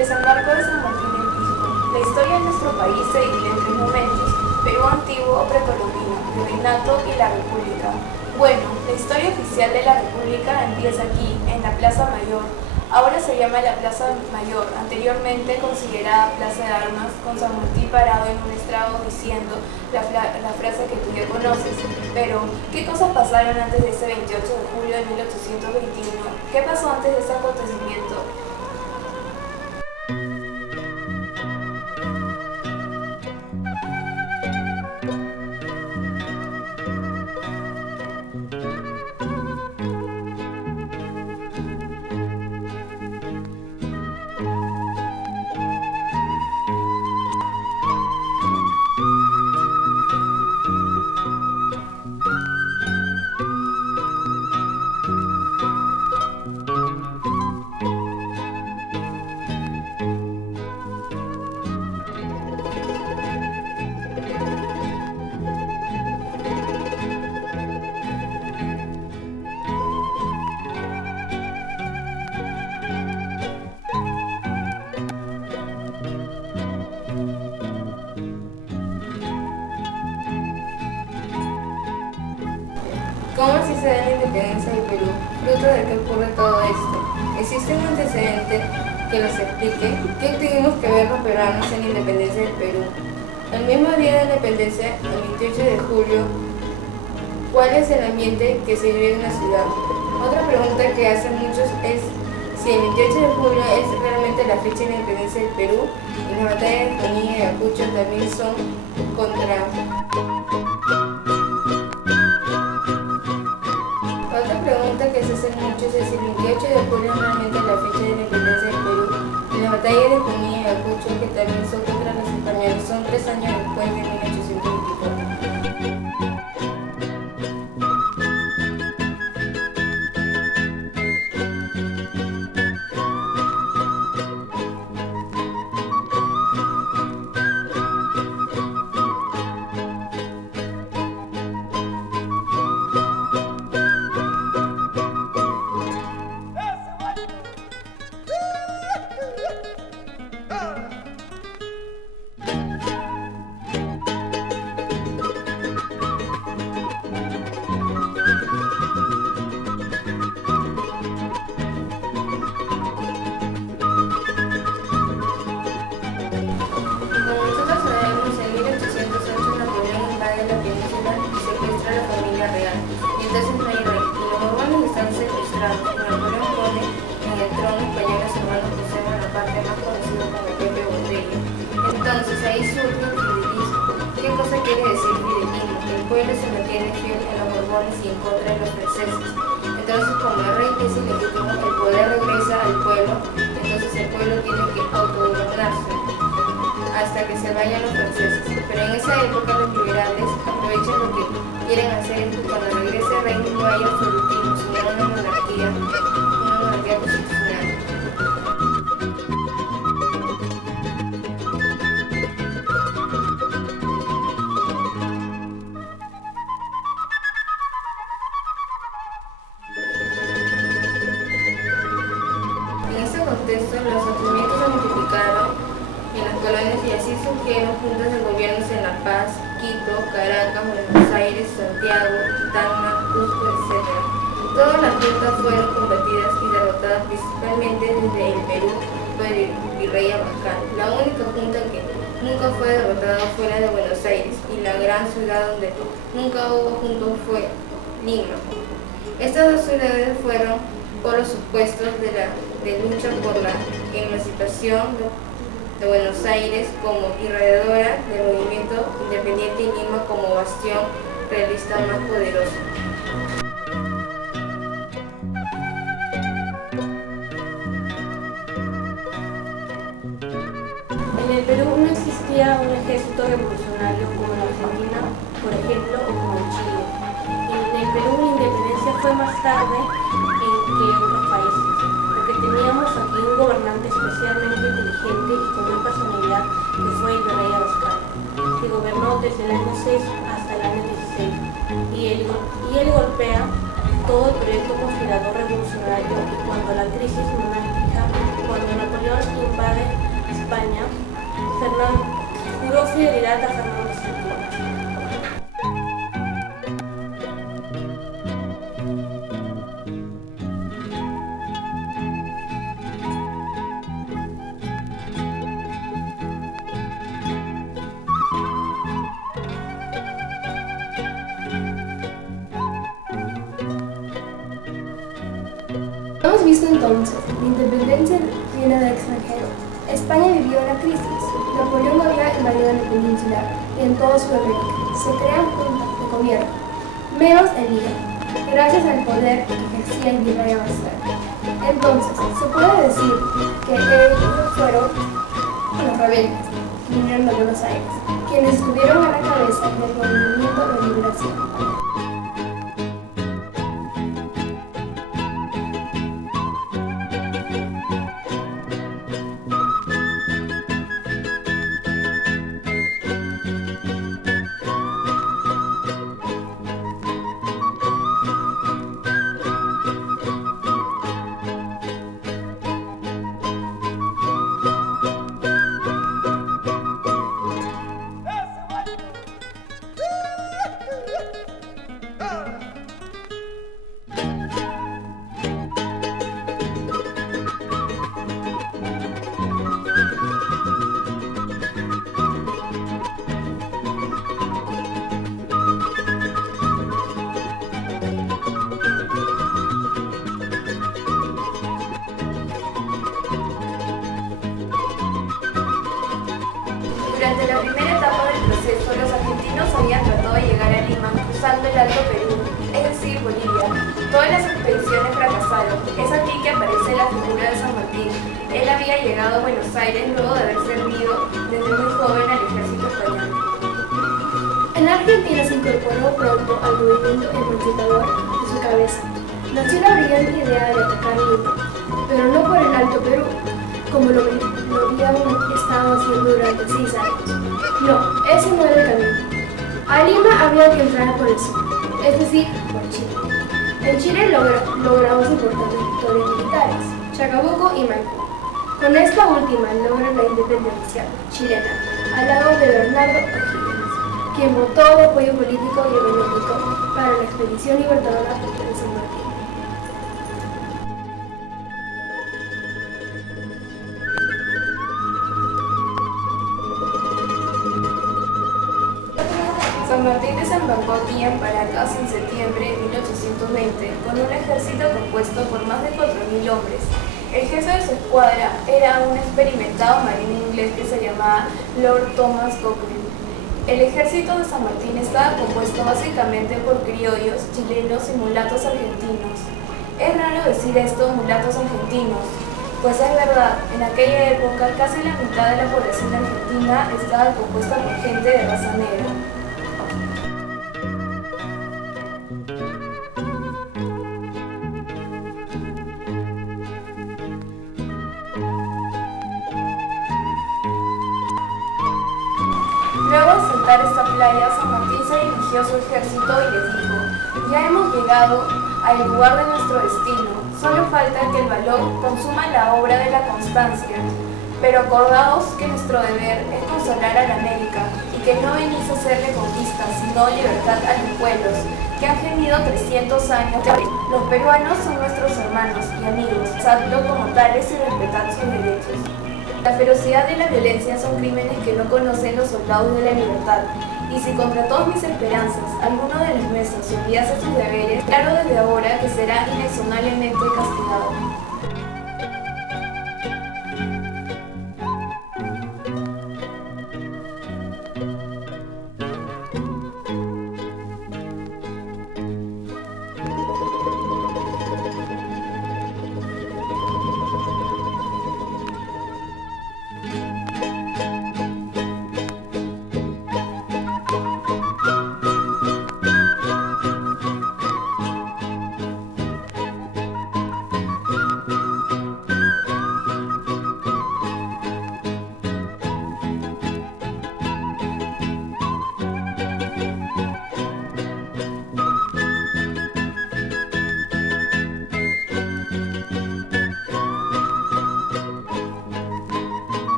Desembarco de San Martín del Pisco. La historia de nuestro país se divide en tres momentos: Perú antiguo o precolombino, virreinato y la República. Bueno, la historia oficial de la República empieza aquí, en la Plaza Mayor. Ahora se llama la Plaza Mayor, anteriormente considerada Plaza de Armas, con San Martín parado en un estrado diciendo la frase que tú ya conoces. Pero, ¿qué cosas pasaron antes de ese 28 de julio de 1821? ¿Qué pasó antes de ese acontecimiento? ¿Cómo así se da la independencia del Perú? ¿Fruto de qué ocurre todo esto? ¿Existe un antecedente que nos explique qué tuvimos que ver los peruanos en la independencia del Perú? El mismo día de la independencia, el 28 de julio, ¿cuál es el ambiente que se vive en la ciudad? Otra pregunta que hacen muchos es si el 28 de julio es realmente la fecha de la independencia del Perú y las batallas de Junín y Ayacucho también son contra. Otra pregunta que se hacen muchos es si el 28 de julio es realmente la fecha de la independencia del Perú y las batallas de Junín y Ayacucho, que también son contra los españoles, son 3 años después de 1824. Entonces no hay rey, y los borbones están secuestrados. Napoleón pone en el trono español a su hermano José Bonaparte, más conocido como Pepe Botello. Entonces ahí surge el fidelismo. ¿Qué cosa quiere decir fidelismo? Que el pueblo se mantiene fiel a los borbones y en contra de los franceses. Entonces, como el rey es ilegítimo, el poder regresa al pueblo, entonces el pueblo tiene que autogobernarse hasta que se vayan los franceses. Pero en esa época los liberales aprovechan lo que quieren hacer es que cuando regrese el rey no haya absolutismo, sino una monarquía constitucional. En ese contexto, los sentimientos se multiplicaron en las colonias y así surgieron juntas de gobiernos en La Paz, Quito, Caracas, Buenos Aires, Santiago, Tacna, Cusco, etc. Todas las juntas fueron combatidas y derrotadas principalmente desde el Perú por el virrey Abascal. La única junta que nunca fue derrotada fue la de Buenos Aires, y la gran ciudad donde nunca hubo juntos fue Lima. Estas dos ciudades fueron polos supuestos de lucha por la emancipación de Buenos Aires como irradiadora del movimiento independiente y Lima como bastión realista más poderoso. En el Perú no existía un ejército revolucionario como en Argentina, por ejemplo, o como en Chile. En el Perú la independencia fue más tarde que en otros países, porque teníamos aquí un gobernante especialmente inteligente y con una personalidad que fue el virrey Abascal, que gobernó desde el año 6 hasta el año 16, y él golpea todo el proyecto conspirador revolucionario, y cuando la crisis monárquica, cuando Napoleón invade España, juró fidelidad a Fernando VII. Hemos visto entonces, la independencia viene del extranjero. España vivió una crisis. Napoleón había invadido la península y en toda Sudamérica. Se crean juntas de gobierno, menos en Liga, gracias al poder que ejercía el virrey Abascal. Entonces, se puede decir que ellos fueron los rebeldes que vinieron de Buenos Aires, quienes estuvieron a la cabeza del movimiento de liberación. Durante la primera etapa del proceso, los argentinos habían tratado de llegar a Lima cruzando el Alto Perú, es decir, Bolivia. Todas las expediciones fracasaron. Es aquí que aparece la figura de San Martín. Él había llegado a Buenos Aires luego de haber servido desde muy joven al ejército español. En Argentina se incorporó pronto al movimiento emancipador de su cabeza. Nació la brillante idea de atacar Lima, pero no por el Alto Perú, como lo habían estado haciendo durante 6 años. No, ese no era el camino. A Lima había que entrar por el sur, es decir, por Chile. En Chile logramos importantes victorias militares, Chacabuco y Maipú. Con esta última logran la independencia chilena, al lado de Bernardo O'Higgins, quien votó de apoyo político y económico para la expedición libertadora de San Martín. San Martín desembarcó aquí en Paracas en septiembre de 1820 con un ejército compuesto por más de 4.000 hombres. El jefe de su escuadra era un experimentado marino inglés que se llamaba Lord Thomas Cochrane. El ejército de San Martín estaba compuesto básicamente por criollos, chilenos y mulatos argentinos. Es raro decir esto, mulatos argentinos, pues es verdad, en aquella época casi la mitad de la población argentina estaba compuesta por gente de raza negra. Luego de saltar esta playa, San Martín se dirigió a su ejército y les dijo: ya hemos llegado al lugar de nuestro destino, solo falta que el valor consuma la obra de la constancia, pero acordaos que nuestro deber es consolar a la América y que no venís a hacerle conquistas, sino libertad a los pueblos que han gemido 300 años. Los peruanos son nuestros hermanos y amigos, tratadlos como tales y respetad sus derechos. La ferocidad y la violencia son crímenes que no conocen los soldados de la libertad, y si contra todas mis esperanzas alguno de los nuestros olvidase sus deberes, claro desde ahora que será inexorablemente castigado.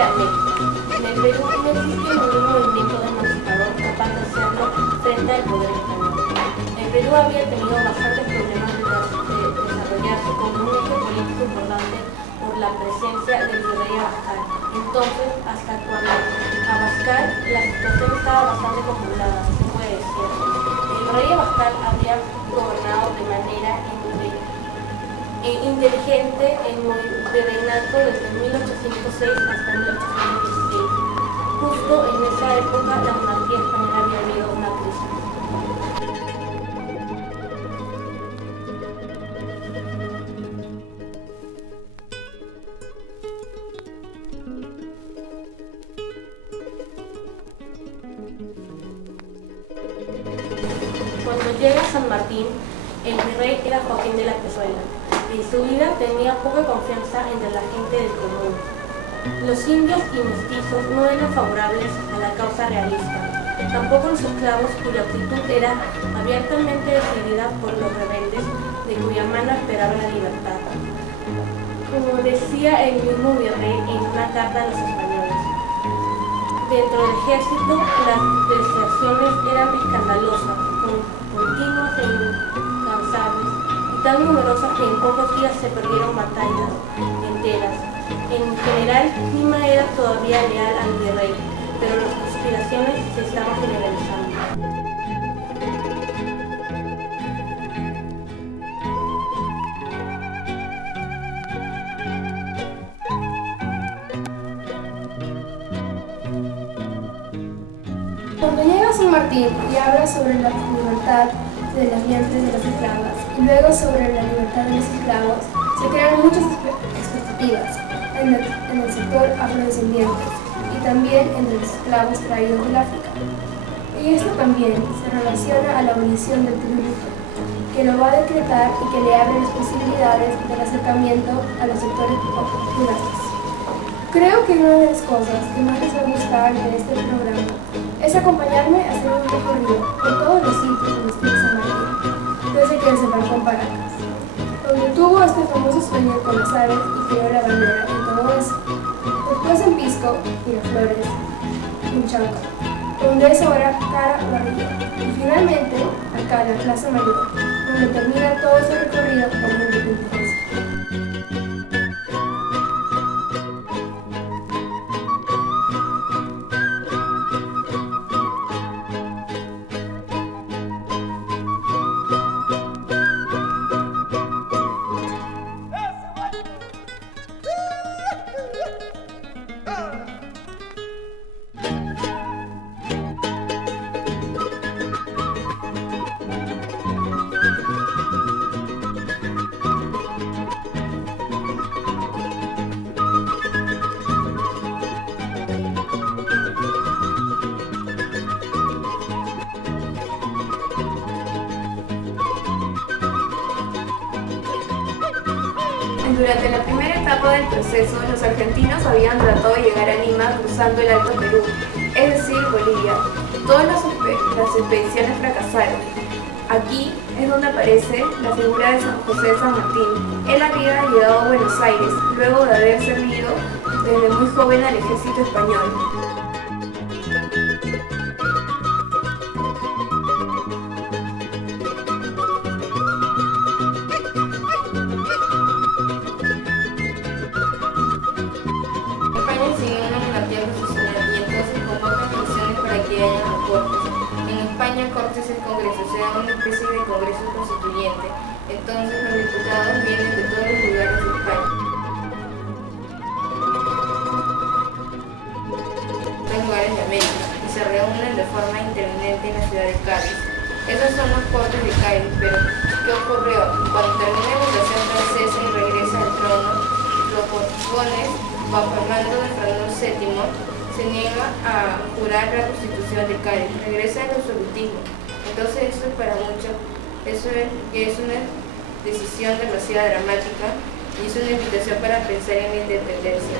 de América. En el Perú no existe ningún movimiento emancipador capaz de hacerlo frente al poder español. El Perú había tenido bastantes problemas de desarrollarse como un eje político importante por la presencia del virrey Abascal. Entonces, hasta cuando Abascal, la situación estaba bastante complicada, se puede decir. El rey Abascal había gobernado de manera inteligente en el virreinato desde 1806 hasta 1816. Justo en esa época la monarquía española había habido una crisis. Cuando llega a San Martín, el virrey era Joaquín de la Pezuela. En su vida tenía poca confianza entre la gente del común. Los indios y mestizos no eran favorables a la causa realista, tampoco los esclavos cuya actitud era abiertamente decidida por los rebeldes de cuya mano esperaba la libertad. Como decía el mismo virrey en una carta a los españoles, dentro del ejército las deserciones eran escandalosas, continuas e incansables, y tan numerosas que en pocos días se perdieron batallas enteras. En general, Lima era todavía leal al virrey, pero las conspiraciones se estaban generalizando. Cuando llega a San Martín y habla sobre la libertad de las mentes de las esclavas y luego sobre la libertad de los esclavos, se crean muchas expectativas en el sector afrodescendiente y también entre los esclavos traídos del África. Y esto también se relaciona a la abolición del tributo, que lo va a decretar y que le abre las posibilidades del acercamiento a los sectores populares. Creo que una de las cosas que más les va a gustar de este programa es acompañarme a hacer un recorrido por todos los sitios donde estuvo San Martín, desde que desembarcó en Paracas, donde tuvo este famoso sueño con las aves y creó la bandera y todo eso. Después en Pisco, Miraflores, en Chauca, donde es ahora Cara Barrillo, y finalmente acá en la Plaza Mayor, donde termina todo su recorrido por la independencia. Durante la primera etapa del proceso, los argentinos habían tratado de llegar a Lima cruzando el Alto Perú, es decir, Bolivia. Todas las expediciones fracasaron. Aquí es donde aparece la figura de San José de San Martín. Él había llegado a Buenos Aires, luego de haber servido desde muy joven al ejército español. Cortes es Congreso, o sea, una especie de Congreso constituyente. Entonces los diputados vienen de todos los lugares de España. De lugares de América y se reúnen de forma interminente en la ciudad de Cádiz. Esos son los Cortes de Cádiz, pero ¿qué ocurrió? Cuando termina la invasión francesa y regresa al trono, los Borbones, bajo el mando de Fernando VII, se niega a jurar la Constitución de Cádiz, regresa al absolutismo. Entonces eso es para muchos, es una decisión demasiado dramática y es una invitación para pensar en la independencia.